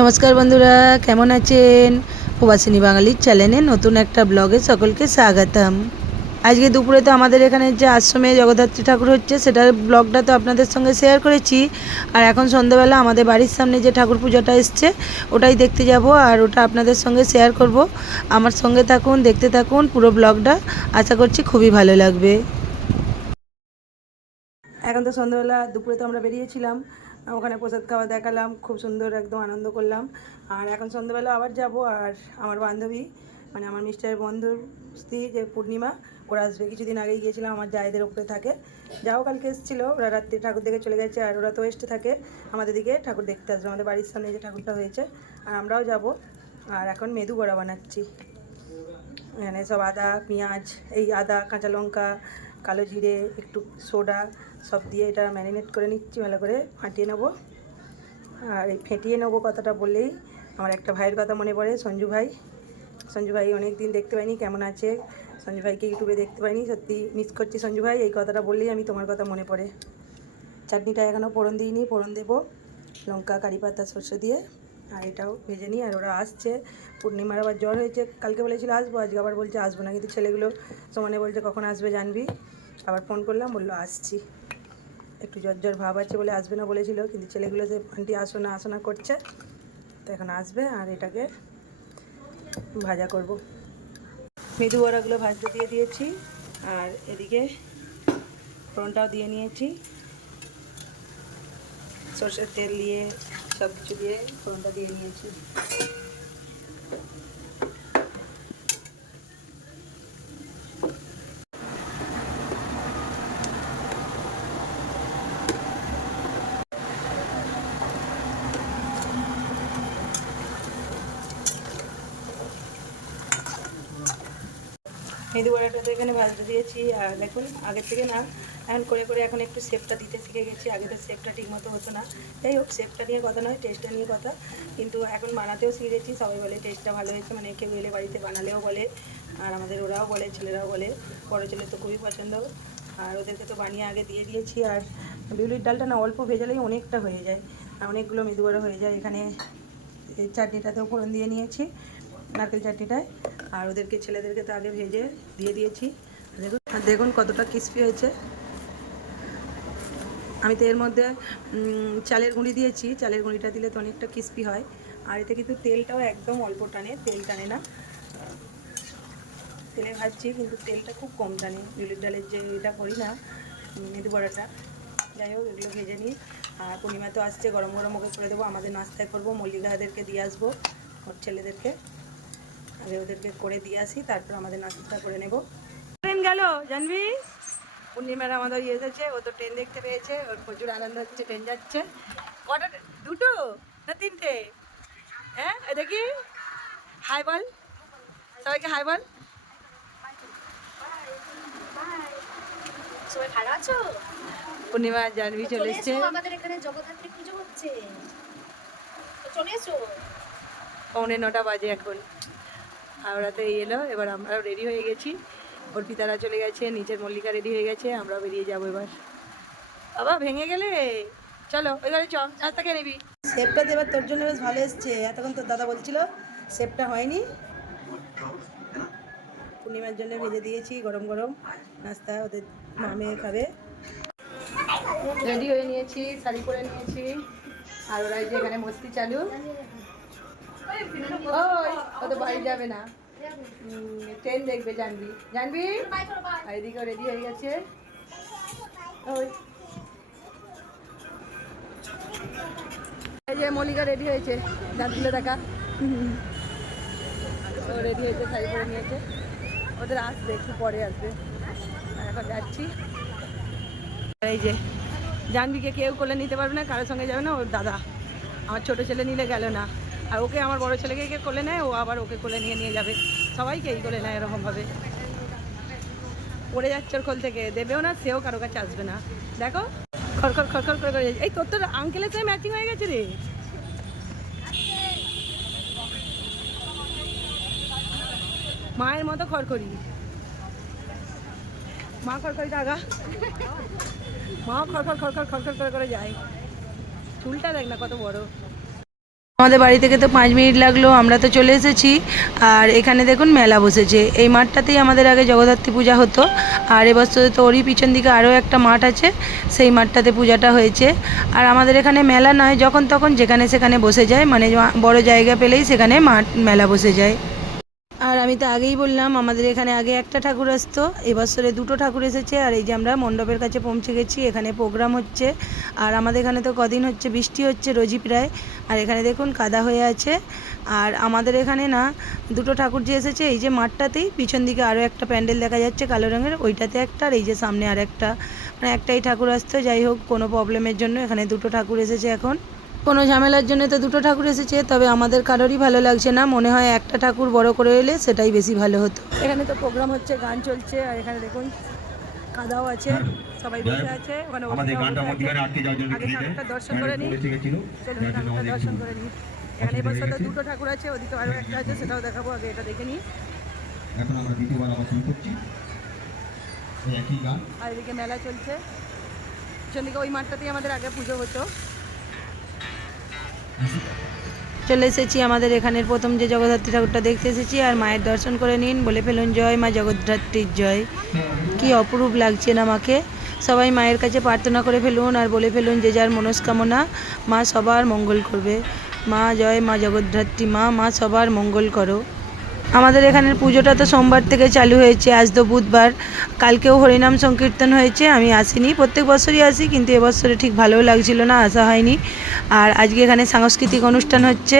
নমস্কার বন্ধুরা, কেমন আছেন? প্রবাসিনী বাঙালির চ্যানেলে নতুন একটা ব্লগে সকলকে স্বাগতম। আজকে দুপুরে তো আমাদের এখানে যে আশ্রমে জগদ্ধাত্রী ঠাকুর হচ্ছে, সেটার ব্লগটা তো আপনাদের সঙ্গে শেয়ার করেছি। আর এখন সন্ধ্যাবেলা আমাদের বাড়ির সামনে যে ঠাকুর পুজোটা এসছে, ওটাই দেখতে যাব আর ওটা আপনাদের সঙ্গে শেয়ার করব। আমার সঙ্গে থাকুন, দেখতে থাকুন পুরো ব্লগটা। আশা করছি খুবই ভালো লাগবে। এখন তো সন্ধ্যাবেলা, দুপুরে তো আমরা বেরিয়েছিলাম। ওখানে প্রসাদ খাওয়া দেখালাম, খুব সুন্দর একদম আনন্দ করলাম। আর এখন সন্ধ্যাবেলা আবার যাব, আর আমার বান্ধবী মানে আমার মিস্টারের বন্ধুর স্ত্রী, যে পূর্ণিমা, ওরা আসবে। কিছুদিন আগেই গিয়েছিলাম, আমার জায়েদের উপরে থাকে। যাও কালকে এসেছিল, ওরা রাত্রে ঠাকুর দেখে চলে গেছে, আর ওরা তো এসতে থাকে। আমাদের দিকে ঠাকুর দেখতে আসবে, আমাদের বাড়ির সামনে যে ঠাকুরটা হয়েছে। আর আমরাও যাব। আর এখন মেদু বড়া বানাচ্ছি। এখানে সব আদা, পেঁয়াজ, এই আদা, কাঁচা লঙ্কা, কালো জিরে, একটু সোডা সব দিয়ে এটা ম্যারিনেট করে নিচ্ছি, ভালো করে ফাটিয়ে নেব। আর এই ফেটিয়ে নেব কথাটা বললেই আমার একটা ভাইয়ের কথা মনে পড়ে, সঞ্জু ভাই। সঞ্জু ভাই অনেক দিন দেখতে পাইনি, কেমন আছে? সঞ্জু ভাইকে ইউটিউবে দেখতে পাইনি, সত্যি মিস করছি সঞ্জু ভাই, এই কথাটা বললেই আমি তোমার কথা মনে পড়ে। চাটনিটা এখনও ফোড়ন দিইনি, ফোড়ন দেবো। লঙ্কা, কারি পাতা, সর্ষে দিয়ে। আর এটাও ভেজে নিই, আর ওরা আসছে। পূর্ণিমার আবার জ্বর হয়েছে, কালকে বলেছিল আসব, আজকে আবার বলছে আসব না, কিন্তু ছেলেগুলো সমানে বলছে কখন আসবে জানবি। আবার ফোন করলাম, বলল আসছি। একটু জ্বর জ্বর ভাব আছে বলে আসবে না বলেছিল, কিন্তু ছেলেগুলো যে আন্টি আসো না আসো না করছে, তো এখন আসবে আর এটাকে ভাজা করব। মেদু বড়াগুলো ভাজতে দিয়ে দিয়েছি, আর এদিকে ফোড়নটাও দিয়ে নিয়েছি। সর্ষের তেল দিয়ে সব কিছু দিয়ে ফোড়নটা দিয়ে নিয়েছি। মেদু বড়াটা তো এখানে ভাজতে দিয়েছি, আর দেখুন, আগের থেকে না, এখন করে করে এখন একটু শেপটা দিতে শিখে গেছি, আগে তো শেপটা ঠিক মতো হতো না। যাই হোক শেপটা নিয়ে কথা নয় টেস্টটা নিয়ে কথা, কিন্তু এখন বানাতেও শিখেছি, সবাই বলে টেস্টটা ভালো হয়েছে মানে কেউ এলে বাড়িতে বানালেও বলে, আর আমাদের ওরাও বলে, ছেলেরাও বলে, বড় ছেলে তো খুবই পছন্দ, আর ওদেরকে তো বানিয়ে আগে দিয়ে দিয়েছি, আর বিউলির ডালটা না অল্প ভেজালেই অনেকটা হয়ে যায় অনেকগুলো মেদু বড়া হয়ে যায় এখানে চাটনিটাতেও ফোড়ন দিয়ে নিয়েছি নারকেল চাটনিটায়। আর ওদেরকে, ছেলেদেরকে তো আগে ভেজে দিয়ে দিয়েছি। দেখুন, আর দেখুন কতটা ক্রিস্পি হয়েছে। আমি তো এর মধ্যে চালের গুঁড়ি দিয়েছি। চালের গুঁড়িটা দিলে তো অনেকটা ক্রিস্পি হয়। আর এতে কিন্তু তেলটাও একদম অল্প টানে, তেল টানে না। তেলে ভাজছি, কিন্তু তেলটা খুব কম টানে। বিউলির ডালের যে এটা করি না মেদু বড়াটা। যাই হোক, এগুলো ভেজে নিই। আর পূর্ণিমা তো আসছে, গরম গরম ওকে করে দেবো। আমাদের নাস্তায় করব, মল্লিকাদেরকে দিয়ে আসব, ওর ছেলেদেরকে। আগে ওদেরকে করে দিয়ে আসি তারপর আমাদের নাস্তা করে নেব। ট্রেন গেল জানবি? পূর্ণিমার আমাদের ইয়ে এসেছে ও তো ট্রেন দেখতে পেয়েছে ওর প্রচুর আনন্দ হচ্ছে ট্রেন যাচ্ছে। কটা দুটো না তিনটে? হ্যাঁ দেখি। হাই বল। সবাইকে হাই বল। সবাই ভালো আছো? পূর্ণিমা জানবি চলে চলে এসছে। আমাদের এখানে জগদ্ধাত্রী পুজো হচ্ছে। চলে এসো। পৌনে নটা বাজে এখন। আর ওরা তো এই এলো এবার আমরাও রেডি হয়ে গেছি। অর্পিতারা চলে গেছে নিচের মল্লিকা রেডি হয়ে গেছে আমরাও বেরিয়ে যাব এবার। বাবা ভেঙে গেলে? চলো ওই ঘরে চ নাস্তা খেয়ে নিবি। শেপটা দেবার তোর জন্য বেশ ভালো এসছে। এতক্ষণ তোর দাদা বলছিল শেপটা হয়নি। পূর্ণিমার জন্য ভেজে দিয়েছি গরম গরম নাস্তা ওদের মামে খাবে। রেডি হয়ে নিয়েছি শাড়ি পরে নিয়েছি আর ওরা যে এখানে মস্তি চালু। ও বাড়ি যাবে না। ট্রেন দেখবে জানবি। জানবি? আর এদিকেও রেডি হয়ে গেছে। ওই। এই যে মল্লিকা রেডি হয়েছে। দাঁতগুলো দেখা। ও রেডি হয়েছে, শাড়ি পরে নিয়েছে। ওদের আসবে, একটু পরে আসবে। এখন যাচ্ছি। এই যে, জানবিকে কেউ কোলে নিতে পারবে না, কারোর সঙ্গে যাবে না, ওর দাদা। আমার ছোট ছেলে নিলে গেল না। আর ওকে আমার বড় ছেলেকে কে কোলে নেয়, ও আবার ওকে কোলে নিয়ে নিয়ে যাবে। সবাইকে এই কোলে নেয় এরকমভাবে। পড়ে যাচ্ছে ওর কোল থেকে, দেবেও না, সেও কারও কাছে আসবে না। দেখো, খড়খড় খড়খড় করে করে। এই তোর তোর আঙ্কেলের সাথে ম্যাচিং হয়ে গেছে রে? মায়ের মতো খড়খড়ি। মা খড়খড়ি আগা মা খড়খড় খড়খড় খড়খড় করে করে যায়। চুলটা দেখ না কত বড়। আমাদের বাড়ি থেকে তো পাঁচ মিনিট লাগল, আমরা তো চলে এসেছি। আর এখানে দেখুন মেলা বসেছে। এই মাঠটাতেই আমাদের আগে জগদ্ধাত্রী পূজা হতো। আর এবছর তো ওরই পিছন দিকে আরও একটা মাঠ আছে, সেই মাঠটাতে পূজাটা হয়েছে। আর আমাদের এখানে মেলা নয়, যখন তখন যেখানে সেখানে বসে যায়। মানে বড় জায়গা পেলেই সেখানে মাঠ, মেলা বসে যায়। আমি তো আগেই বললাম, আমাদের এখানে আগে একটা ঠাকুর আসতো, এবছরে দুটো ঠাকুর এসেছে, আর এই যে আমরা মণ্ডপের কাছে পৌঁছে গেছি, এখানে প্রোগ্রাম হচ্ছে, আর আমাদের এখানে তো কদিন হচ্ছে বৃষ্টি হচ্ছে রোজই প্রায়, আর এখানে দেখুন কাদা হয়ে আছে, আর আমাদের এখানে না দুটো ঠাকুর যে এসেছে, এই যে মাঠটাতেই পিছন দিকে আরও একটা প্যান্ডেল দেখা যাচ্ছে কালো রঙের, ওইটাতে একটা, আর এই যে সামনে আর একটা মানে একটাই ঠাকুর আসতো, যাই হোক কোনো প্রবলেমের জন্য এখানে দুটো ঠাকুর এসেছে এখন। কোনো ঝামেলার জন্য তো দুটো ঠাকুর এসেছে তবে আমাদের কারোরই ভালো লাগছে না। মনে হয় একটা ঠাকুর বড় করে এলে সেটাই বেশি ভালো হতো। এখানে তো প্রোগ্রাম হচ্ছে গান চলছে আর এখানে দেখুন কাদাও আছে সবাই বসে আছে ওখানে আমাদের গানটা আছে। মধ্যখানে আটকে যাওয়ার জন্য আগে ঠাকুরটা দর্শন করে নিই দর্শন করে নিই এখানে অসুবিধা এবছর তো দুটো ঠাকুর আছে ওদিকে আরও একটা আছে সেটাও দেখাবো আগে এটা দেখে নিই এখন আমরা দ্বিতীয়বার আবার শুরু করছি একই গান। আর এদিকে মেলা চলছে। পিছন ওই মাঠটাতেই আমাদের আগে পুজো হতো। চলে এসেছি আমাদের এখানের প্রথম যে জগদ্ধাত্রী ঠাকুরটা দেখতে এসেছি, আর মায়ের দর্শন করে নিন, বলে ফেলুন, জয় মা জগদ্ধাত্রীর জয়। কি অপরূপ লাগছে না মাকে। সবাই মায়ের কাছে প্রার্থনা করে ফেলুন, আর বলে ফেলুন, যে যার মনস্কামনা মা সবার মঙ্গল করবে। মা, জয় মা জগদ্ধাত্রী মা মা সবার মঙ্গল করো। আমাদের এখানের পুজোটা তো সোমবার থেকে চালু হয়েছে। আজ তো বুধবার। কালকেও হরিনাম সংকীর্তন হয়েছে। আমি আসিনি। প্রত্যেক বছরই আসি, কিন্তু এবছরে ঠিক ভালোও লাগছিল না, আসা হয়নি। আর আজকে এখানে সাংস্কৃতিক অনুষ্ঠান হচ্ছে।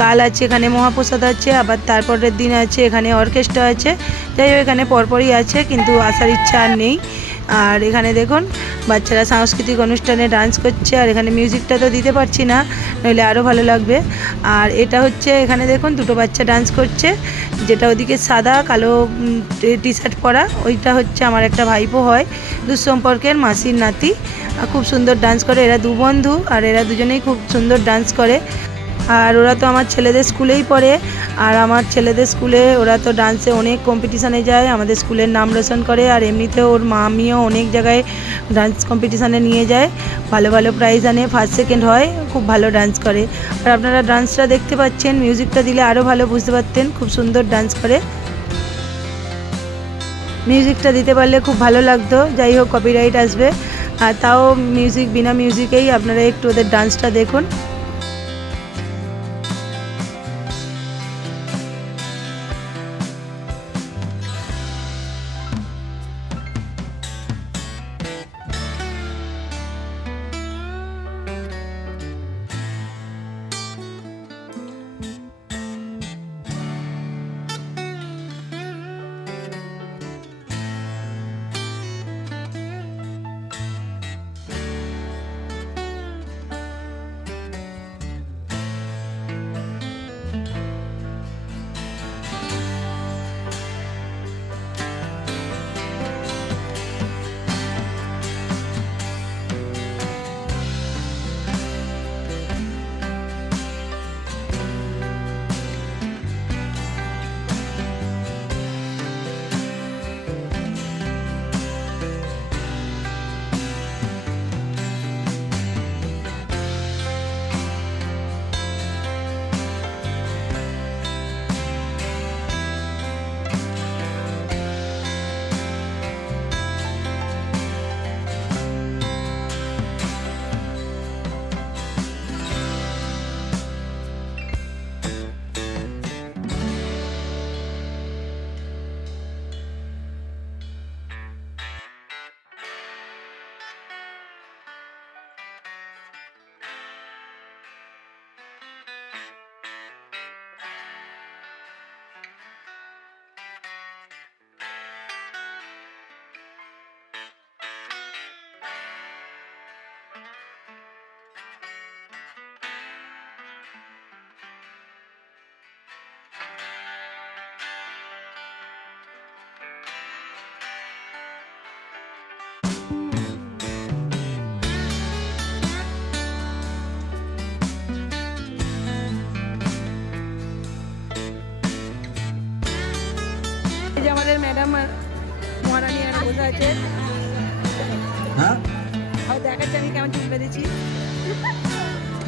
কাল আছে এখানে মহাপ্রসাদ আছে, আবার তারপরের দিন আছে এখানে অর্কেস্ট্রা আছে। যাই হোক, এখানে পরপরই আছে, কিন্তু আসার ইচ্ছা আর নেই। আর এখানে দেখুন, বাচ্চারা সাংস্কৃতিক অনুষ্ঠানে ডান্স করছে, আর এখানে মিউজিকটা তো দিতে পারছি না, নইলে আরও ভালো লাগবে। আর এটা হচ্ছে, এখানে দেখুন, দুটো বাচ্চা ডান্স করছে, যেটা ওদিকে সাদা, কালো টি শার্ট পরা, ওইটা হচ্ছে আমার একটা ভাইপো হয়, দুঃসম্পর্কের মাসির নাতি। খুব সুন্দর ডান্স করে, এরা দু বন্ধু, আর এরা দুজনেই খুব সুন্দর ডান্স করে। আর ওরা তো আমার ছেলেদের স্কুলেই পড়ে। আর আমার ছেলেদের স্কুলে ওরা তো ডান্সে অনেক কম্পিটিশানে যায়, আমাদের স্কুলের নাম রোশন করে, আর এমনিতেও ওর মামিও অনেক জায়গায় ডান্স কম্পিটিশানে নিয়ে যায়। ভালো ভালো প্রাইজ আনে ফার্স্ট সেকেন্ড হয়, খুব ভালো ডান্স করে। আর আপনারা ডান্সটা দেখতে পাচ্ছেন মিউজিকটা দিলে আরও ভালো বুঝতে পারতেন, খুব সুন্দর ডান্স করে। মিউজিকটা দিতে পারলে খুব ভালো লাগতো, যাই হোক কপিরাইট আসবে। আর তাও মিউজিক বিনা মিউজিকেই আপনারা একটু ওদের ডান্সটা দেখুন।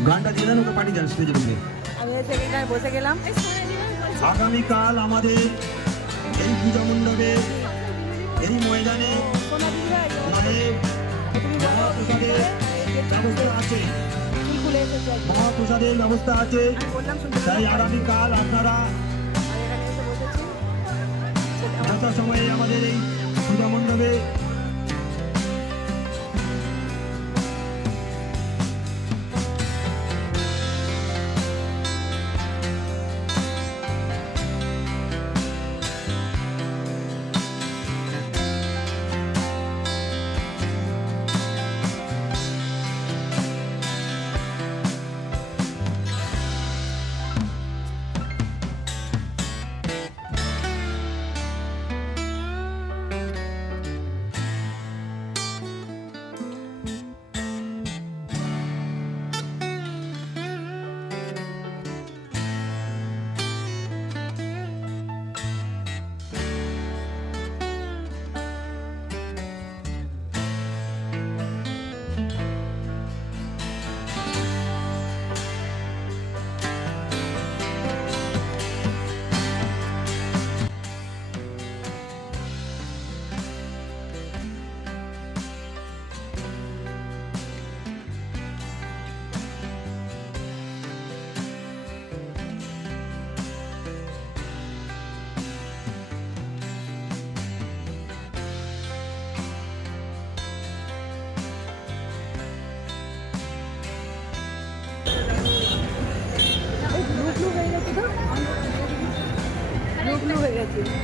গানটা দিয়ে দেন ওকে পাঠিয়ে দেন স্টেজের উপরে আমি এসে বসে গেলাম। আগামীকাল আমাদের এই পূজা মণ্ডপে এই ময়দানে মানে মহাপ্রসাদের ব্যবস্থা আছে। মহাপ্রসাদের ব্যবস্থা আছে। তাই আগামীকাল আপনারা আর এখানে এসে বসেছি। সেটা আমার- যথা সময়ে আমাদের এই পূজা মণ্ডপে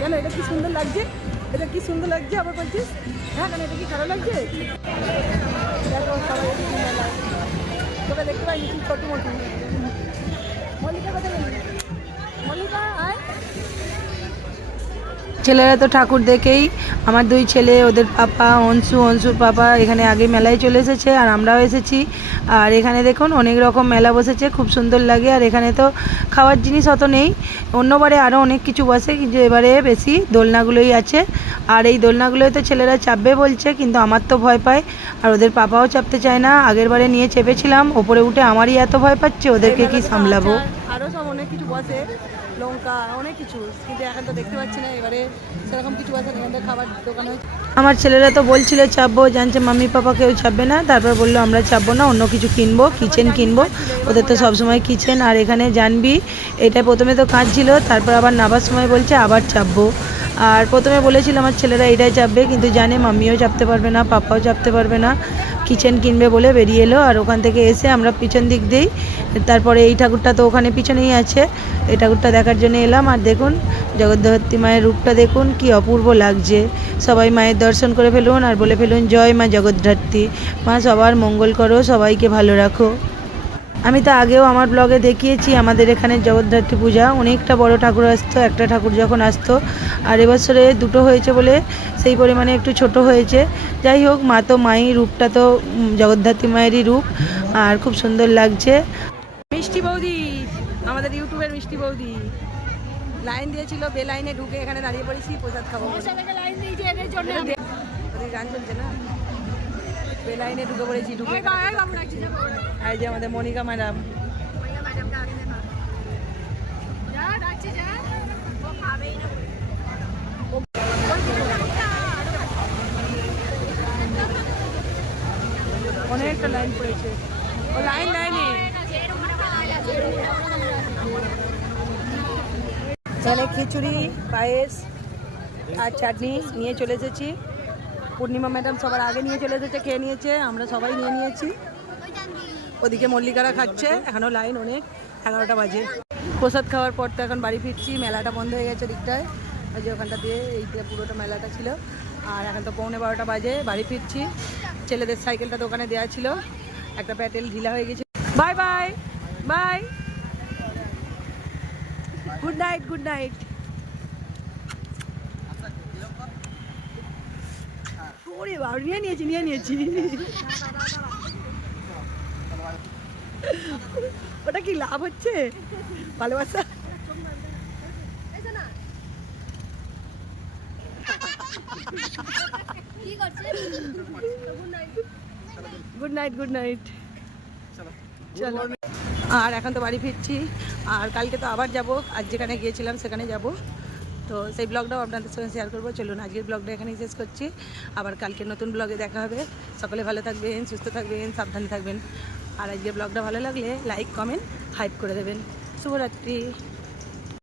কেন এটা কি সুন্দর লাগছে? এটা কি সুন্দর লাগছে? আবার বলছিস? হ্যাঁ কেন এটা কি খারাপ লাগছে? দেখো, সবাই তোকে দেখতে পাইনি ছোট মোটু ছেলেরা তো ঠাকুর দেখেই। আমার দুই ছেলে ওদের পাপা অংশু অংশুর পাপা এখানে আগে মেলায় চলে এসেছে আর আমরাও এসেছি। আর এখানে দেখুন অনেক রকম মেলা বসেছে খুব সুন্দর লাগে। আর এখানে তো খাওয়ার জিনিস অত নেই। অন্যবারে আরও অনেক কিছু বসে কিন্তু এবারে বেশি দোলনাগুলোই আছে। আর এই দোলনাগুলোয় তো ছেলেরা চাপবে বলছে কিন্তু আমার তো ভয় পায়। আর ওদের পাপাও চাপতে চায় না। আগের বারে নিয়ে চেপেছিলাম ওপরে উঠে আমারই এত ভয় পাচ্ছে ওদেরকে কি সামলাবো? আরও সব অনেক কিছু বসে। লঙ্কা, অনেক কিছু। কিন্তু এখন তো দেখতে পাচ্ছি না, এবারে সেরকম কিছু আছে খাবার আমার ছেলেরা তো বলছিল, চাপবো। জানছে মাম্মি পাপা কেউ চাপবে না। তারপর বলল, আমরা চাপবো না, অন্য কিছু কিনবো, কিচেন কিনবো। ওদের তো সবসময় কিচেন। আর এখানে জানবি, এটা প্রথমে তো কাজ ছিল তারপর আবার নাবার সময় বলছে, আবার চাপবো। আর প্রথমে বলেছিল আমার ছেলেরা এটাই চাপবে। কিন্তু জানে মাম্মিও চাপতে পারবে না, পাপাও চাপতে পারবে না। কিচেন কিনবে বলে বেরিয়ে এলো, আর ওখান থেকে এসে আমরা পিছন দিক দিই। তারপরে এই ঠাকুরটা তো ওখানে পিছনেই আছে। এই ঠাকুরটা দেখার জন্য এলাম। আর দেখুন, জগদ্ধাত্রী মায়ের রূপটা দেখুন, কি অপূর্ব লাগছে। সবাই মায়ের দর্শন করে ফেলুন আর বলে ফেলুন, জয় মা জগদ্ধাত্রী। মা, সবার মঙ্গল করো, সবাইকে ভালো রাখো। আমি তো আগেও আমার ব্লগে দেখিয়েছি, আমাদের এখানে জগদ্ধাত্রী পূজা। অনেকটা বড় ঠাকুর আসতো, একটা ঠাকুর যখন আসতো, আর এবছরে দুটো হয়েছে বলে সেই পরিমাণে একটু ছোট হয়েছে। যাই হোক, মা তো মাই রূপটা তো জগদ্ধাত্রী মায়েরই রূপ, আর খুব সুন্দর লাগছে। মিষ্টি বৌদি ইউটিউবের মিষ্টি বৌদি। লাইন দিয়েছিল বে লাইনে ঢুকে এখানে দাঁড়িয়ে পড়েছি প্রসাদ খাব গান চলছে না? বে লাইনে ঢুকে পড়েছি ঢুকে এই যে আমাদের মনিকা ম্যাডাম। অনেকটা লাইন পড়েছে। ও লাইন লাইনে এখানে খিচুড়ি, পায়েস আর চাটনি নিয়ে চলে এসেছি। পূর্ণিমা ম্যাডাম সবার আগে নিয়ে চলে এসেছে, খেয়ে নিয়েছে, আমরা সবাই নিয়ে নিয়েছি। ওদিকে মল্লিকারা খাচ্ছে এখনও লাইন অনেক, এগারোটা বাজে। প্রসাদ খাওয়ার পর তো এখন বাড়ি ফিরছি, মেলাটা বন্ধ হয়ে গেছে দিকটায়। ওই যে ওখানটা দিয়ে এইটা পুরোটা মেলাটা ছিল। আর এখন তো পৌনে বারোটা বাজে, বাড়ি ফিরছি। ছেলেদের সাইকেলটা দোকানে দেওয়া ছিল। একটা প্যাটেল ঢিলা হয়ে গেছে। Bye bye bye. Good night good night ওরে বাবা নিয়ে নিয়েছি নিয়ে নিয়েছি। ওটা কি লাভ হচ্ছে? ভালোবাসা? গুড নাইট গুড নাইট চলো। আর এখন তো বাড়ি ফিরছি। আর কালকে তো আবার যাব। আজ যেখানে গিয়েছিলাম সেখানে যাব। তো সেই ব্লগটাও আপনাদের সঙ্গে শেয়ার করব। চলুন, আজকের ব্লগটা এখানেই শেষ করছি। আবার কালকে নতুন ব্লগে দেখা হবে। সকলে ভালো থাকবেন, সুস্থ থাকবেন, সাবধানে থাকবেন। আর আজকের ব্লগটা ভালো লাগলে লাইক কমেন্ট হাইপ করে দেবেন। শুভরাত্রি।